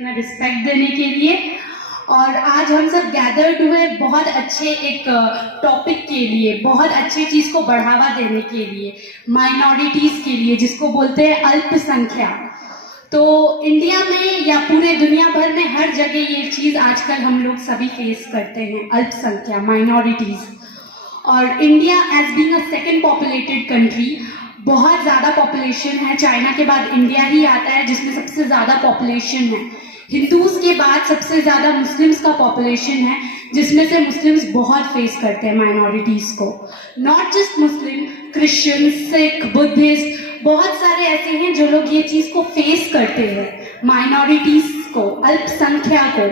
Respect देने के लिए। और आज हम सब गैदर्ड हुए बहुत अच्छे एक टॉपिक के लिए, बहुत अच्छे चीज को बढ़ावा देने के लिए, माइनॉरिटीज के लिए, जिसको बोलते हैं अल्पसंख्यक। तो इंडिया में या पूरे दुनिया भर में हर जगह ये चीज आजकल हम लोग सभी फेस करते हैं, अल्पसंख्यक, माइनॉरिटीज। और India as being a second populated country, बहुत ज़्यादा पॉपुलेशन है, चाइना के बाद इंडिया ही आता है जिसमें सबसे ज़्यादा पॉपुलेशन है। हिंदूज के बाद सबसे ज़्यादा मुस्लिम्स का पॉपुलेशन है, जिसमें से मुस्लिम्स बहुत फेस करते हैं माइनॉरिटीज़ को। Not just Muslim, Christian, Sikh, Buddhist, बहुत सारे ऐसे हैं जो लोग ये चीज़ को फेस करते हैं, माइनॉरिटीज़ को, अल्पसंख्यक को,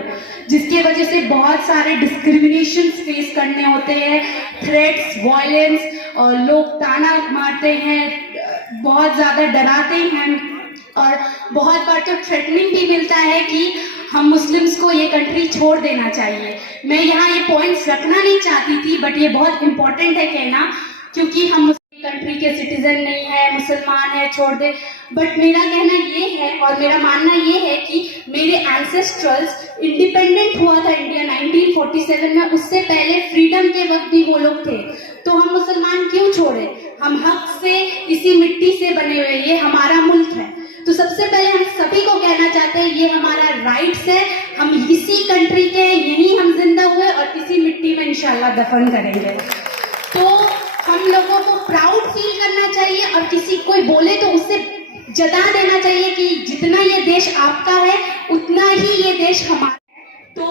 जिसके वजह से बहुत सारे डिस्क्रिमिनेशन फेस करने होते हैं, थ्रेट्स, वायलेंस, और लोग ताना मारते हैं, बहुत ज़्यादा डराते हैं, और बहुत बार तो थ्रेटनिंग भी मिलता है कि हम मुस्लिम्स को ये कंट्री छोड़ देना चाहिए। मैं यहाँ ये पॉइंट्स रखना नहीं चाहती थी, बट ये बहुत इम्पोर्टेंट है कहना, क्योंकि हम कंट्री के सिटीजन नहीं है, मुसलमान है, छोड़ दे। बट मेरा कहना ये है और मेरा मानना ये है कि मेरे एंसेस्ट्रल्स, इंडिपेंडेंट हुआ था इंडिया 1947 में, उससे पहले फ्रीडम के वक्त भी वो लोग थे। तो हम मुसलमान क्यों छोड़े? हम हक से, इसी मिट्टी से बने हुए, ये हमारा मुल्क है। तो सबसे पहले हम सभी को कहना चाहते हैं ये हमारा राइट्स है, हम इसी कंट्री के, यहीं हम जिंदा हुए और इसी मिट्टी में इंशाल्लाह दफन करेंगे। तो हम लोगों को प्राउड फील करना चाहिए, और किसी कोई बोले तो उससे जता देना चाहिए कि जितना ये देश आपका है उतना ही ये देश हमारा। तो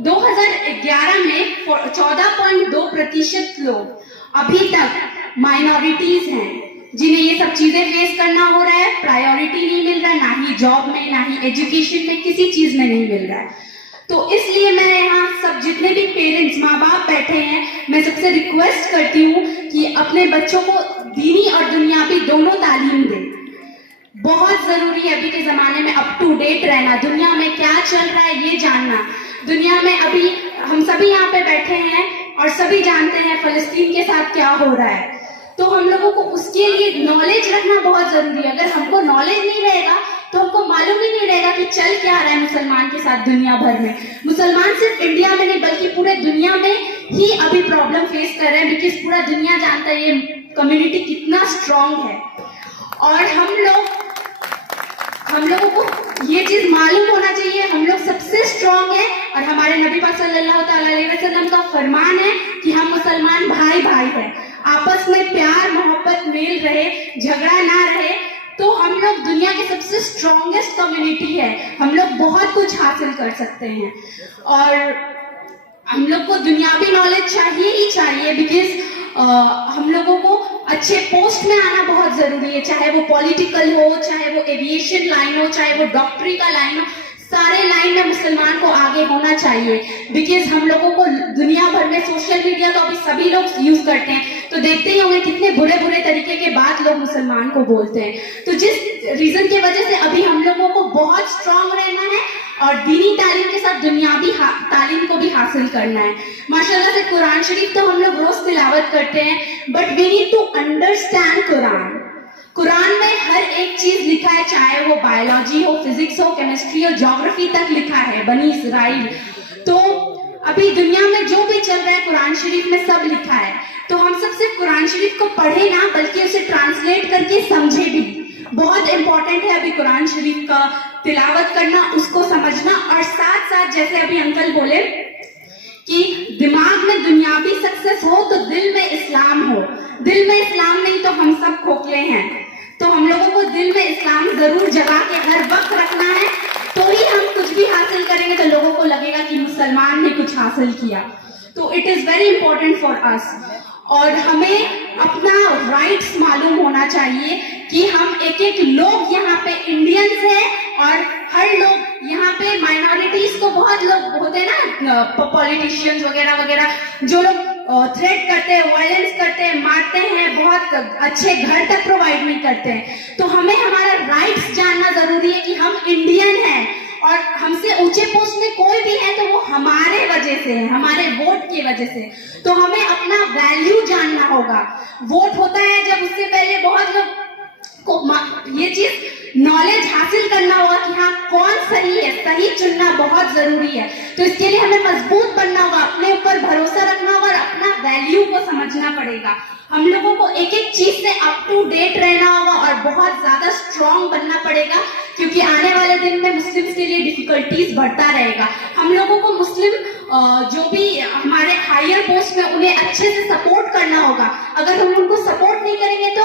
2011 में 14.2% लोग अभी तक माइनॉरिटीज हैं, जिन्हें ये सब चीजें फेस करना हो रहा है, प्रायोरिटी नहीं मिल रहा है, ना ही जॉब में, ना ही एजुकेशन में, किसी चीज में नहीं मिल रहा है। तो इसलिए मैं यहाँ सब जितने भी पेरेंट्स, माँ बाप बैठे हैं, मैं सबसे रिक्वेस्ट करती हूँ कि अपने बच्चों को दीनी और दुनियावी दोनों तालीम दें। बहुत जरूरी है अभी के जमाने में अप टू डेट रहना, दुनिया में क्या चल रहा है ये जानना। दुनिया में अभी हम सभी यहाँ पे बैठे हैं और सभी जानते हैं फलस्तीन के साथ क्या हो रहा है, तो हम लोगों को उसके लिए नॉलेज रखना बहुत जरूरी है। अगर हमको नॉलेज नहीं रहेगा तो हमको मालूम ही नहीं रहेगा कि चल क्या रहा है मुसलमान के साथ दुनिया भर में। मुसलमान सिर्फ इंडिया में नहीं बल्कि पूरे दुनिया में ही अभी प्रॉब्लम फेस कर रहे हैं, बिकॉज पूरा दुनिया जानता है ये कम्युनिटी कितना स्ट्रांग है। और हम लोगों को ये चीज मालूम होना चाहिए, हम लोग सबसे स्ट्रांग है, और हमारे नबी पाक सल्लल्लाहु अलैहि वसल्लम का फरमान है कि हम मुसलमान भाई भाई हैं, आपस में प्यार मोहब्बत मेल रहे, झगड़ा ना रहे, तो हम लोग दुनिया के सबसे स्ट्रॉन्गेस्ट कम्युनिटी है, हम लोग बहुत कुछ हासिल कर सकते हैं। और हम लोग को दुनियावी नॉलेज चाहिए ही चाहिए, बिकॉज हम लोगों को अच्छे पोस्ट में आना बहुत जरूरी है, चाहे वो पॉलिटिकल हो, चाहे वो एविएशन लाइन हो, चाहे वो डॉक्टरी का लाइन हो, सारे लाइन में मुसलमान को आगे होना चाहिए। बिकॉज हम लोगों को दुनिया भर में सोशल मीडिया तो अभी सभी लोग यूज करते हैं, तो देखते ही होंगे कितने बुरे बुरे तरीके के बात लोग मुसलमान को बोलते हैं। तो जिस रीजन की वजह से अभी हम लोगों को बहुत स्ट्रांग रहना है और दीनी तालीम के साथ दुनियावी तालीम को भी हासिल करना है। माशाल्लाह से कुरान शरीफ तो हम लोग रोज तिलावत करते हैं, but we need to understand Quran. Quran में हर एक चीज लिखा है, चाहे वो बायोलॉजी हो, फिजिक्स हो, केमिस्ट्री हो, ज्योग्राफी तक लिखा है, बनी इसराइल। तो अभी दुनिया में जो भी चल रहा है कुरान शरीफ में सब लिखा है। तो हम सब सिर्फ कुरान शरीफ को पढ़े ना, बल्कि उसे ट्रांसलेट करके समझे भी। बहुत इंपॉर्टेंट है अभी कुरान शरीफ का तिलावत करना, उसको समझना, और साथ साथ जैसे अभी अंकल बोले कि दिमाग में दुनियावी सक्सेस हो तो दिल में इस्लाम हो। दिल में इस्लाम नहीं तो हम सब खोखले हैं, तो हम लोगों को दिल में इस्लाम जरूर जगा के हर वक्त रखना है, तो ही हम कुछ भी हासिल करेंगे तो लोगों को लगेगा कि मुसलमान ने कुछ हासिल किया। तो it is very important for us, और हमें अपना राइट्स मालूम होना चाहिए कि हम एक एक लोग यहाँ पे इंडियंस हैं, और हर लोग यहाँ पे माइनॉरिटीज को, बहुत लोग होते हैं ना पॉलिटिशियंस वगैरह वगैरह, जो लोग थ्रेट करते हैं, वायलेंस करते हैं, मारते हैं, बहुत अच्छे घर तक प्रोवाइड नहीं करते हैं। तो हमें हमारा राइट्स जानना जरूरी है कि हम इंडियन हैं, और हमसे ऊंचे पोस्ट में कोई भी है तो वो हमारे वजह से है, हमारे वोट की वजह से। तो हमें अपना वैल्यू जानना होगा। वोट होता है जब, उससे पहले बहुत लोग ये चीज नॉलेज हासिल करना होगा कि हाँ कौन सही है, सही चुनना बहुत जरूरी है। तो इसके लिए हमें मजबूत बनना होगा, अपने ऊपर भरोसा रखना होगा और अपना वैल्यू को समझना पड़ेगा। हम लोगों को एक एक चीज से अप टू डेट रहना होगा और बहुत ज्यादा स्ट्रांग बनना पड़ेगा, क्योंकि आने वाले दिन में मुस्लिम्स के लिए डिफिकल्टीज बढ़ता रहेगा। हम लोगों को मुस्लिम जो भी हमारे हायर पोस्ट में उन्हें अच्छे से सपोर्ट करना होगा। अगर हम उनको सपोर्ट नहीं करेंगे तो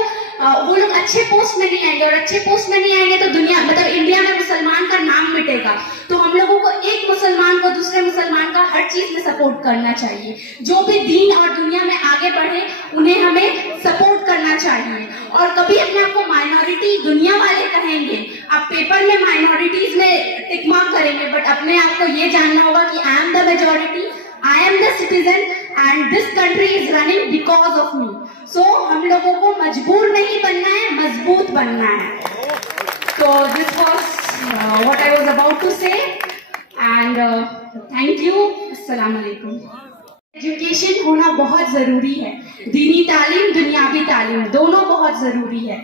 वो लोग अच्छे पोस्ट में नहीं आएंगे, और अच्छे पोस्ट में नहीं आएंगे तो दुनिया मतलब इंडिया में मुसलमान का नाम मिटेगा। तो हम लोगों को एक मुसलमान को दूसरे मुसलमान का हर चीज में सपोर्ट करना चाहिए। जो भी दीन और दुनिया में आगे बढ़े उन्हें हमें सपोर्ट करना चाहिए। और कभी अपने आप को माइनॉरिटी दुनिया वाले कहेंगे, आप पेपर में माइनॉरिटीज में टिक मार्क करेंगे, बट अपने आप को ये जानना होगा कि I am the majority, I am the citizen and this country is running because of me. So हम लोगों को मजबूर नहीं बनना है, मजबूत बनना है। तो this was what I was about to say and thank you. अस्सलाम वालेकुम। एजुकेशन होना बहुत जरूरी है, दीनी तालीम दुनियावी तालीम दोनों बहुत जरूरी है।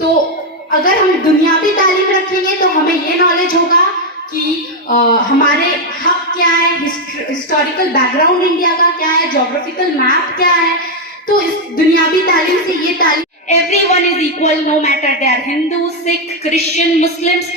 तो अगर हम दुनियावी तालीम रखेंगे तो हमें ये नॉलेज होगा कि हमारे हक क्या है, हिस्टोरिकल बैकग्राउंड इंडिया का क्या है, ज्योग्राफिकल मैप क्या है। तो इस दुनियावी तालीम से ये तालीम everyone is equal, no matter they are Hindu, Sikh, Christian, Muslims,